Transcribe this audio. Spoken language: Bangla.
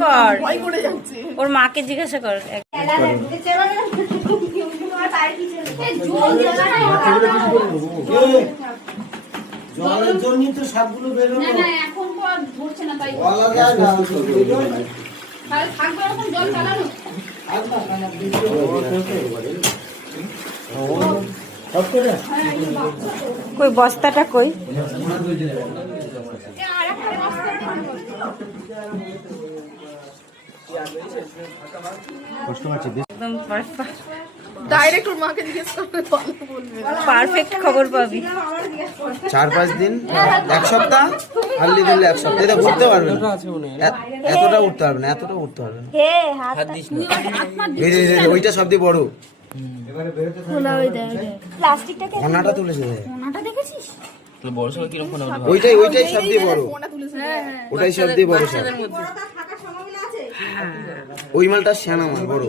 কর। ওর মাকে জিজ্ঞাসা কর। এক- জলের জন্যই তো সবগুলো বেরোলো। না না এখন তো আর ধরছে না তাই। বলা না তাহলে থাকবে এখন জল চালানো? সব করে কই? বস্তাটা কই একদম ডাইরেক্ট ওর মাকে জিজ্ঞেস করলে ভালো বলবে? পারফেক্ট খবর পাবি। চার পাঁচ দিন এক সপ্তাহ দিলে এক সপ্তাহ। এটা উঠতে পারবে না এতটা উঠতে পারবে না এতটা উঠতে পারবে না। ওইটা বড় প্লাস্টিকটাকে তুলেছে ওনাটা দেখেছিস? ওইটাই ওইটাই সব দিয়ে বড় ওটাই সব দিয়ে বড় সব। ওই মালটা শ্যানা মাল বড়।